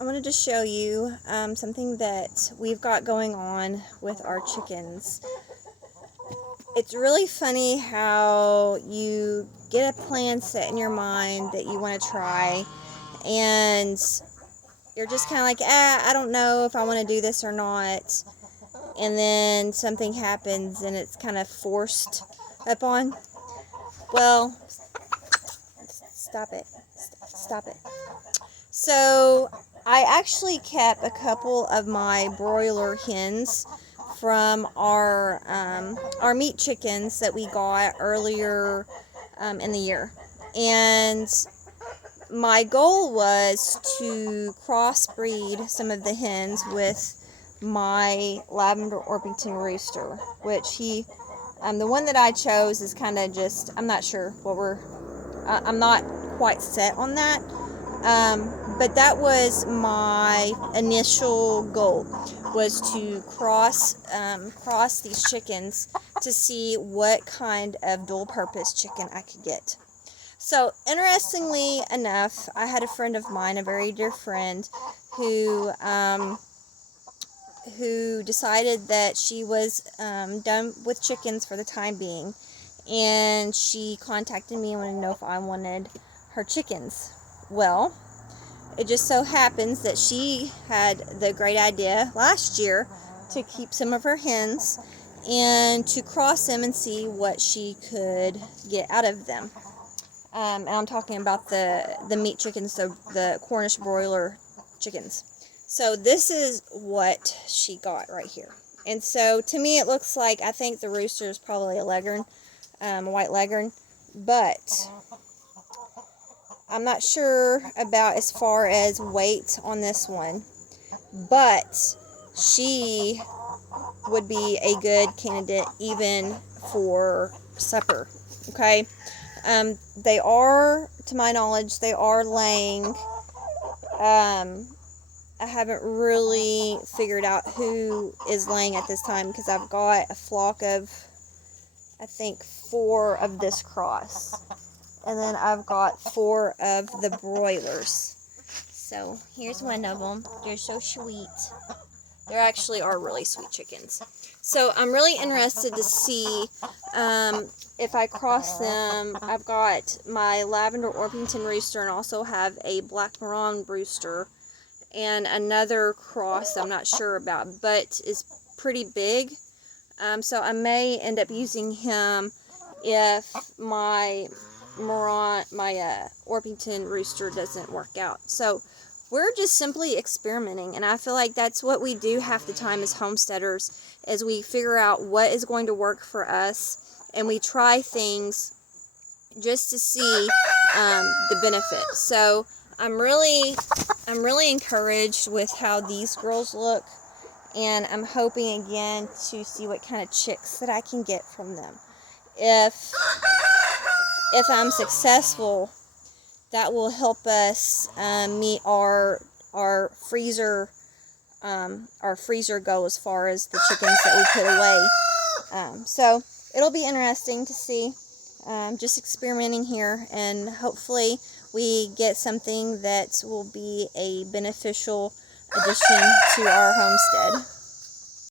I wanted to show you something that we've got going on with our chickens. It's really funny how you get a plan set in your mind that you want to try, and you're just kind of like, I don't know if I want to do this or not. And then something happens and it's kind of forced upon. Well, stop it. Stop it. So I actually kept a couple of my broiler hens from our meat chickens that we got earlier in the year, and my goal was to crossbreed some of the hens with my lavender Orpington rooster, which the one that I chose is kind of just, I'm not sure what I'm not quite set on that. But that was my initial goal, was to cross these chickens to see what kind of dual purpose chicken I could get. So interestingly enough, I had a friend of mine, a very dear friend, who decided that she was done with chickens for the time being, and she contacted me and wanted to know if I wanted her chickens. Well, it just so happens that she had the great idea last year to keep some of her hens and to cross them and see what she could get out of them. And I'm talking about the meat chickens, so the Cornish broiler chickens. So this is what she got right here. And so to me it looks like, I think the rooster is probably a leghorn, a white leghorn, but I'm not sure about as far as weight on this one, but she would be a good candidate even for supper. Okay, they are, to my knowledge, they are laying. I haven't really figured out who is laying at this time, because I've got a flock of, I think, 4 of this cross. And then I've got 4 of the broilers. So here's one of them. They're so sweet. They actually are really sweet chickens. So I'm really interested to see if I cross them. I've got my lavender Orpington rooster and also have a black Marron rooster and another cross I'm not sure about, but is pretty big. So I may end up using him if my Orpington rooster doesn't work out. So we're just simply experimenting, and I feel like that's what we do half the time as homesteaders, is we figure out what is going to work for us, and we try things just to see the benefit. So I'm really encouraged with how these girls look, and I'm hoping again to see what kind of chicks that I can get from them. If I'm successful, that will help us meet our freezer goal as far as the chickens that we put away. So it'll be interesting to see. Just experimenting here, and hopefully we get something that will be a beneficial addition to our homestead.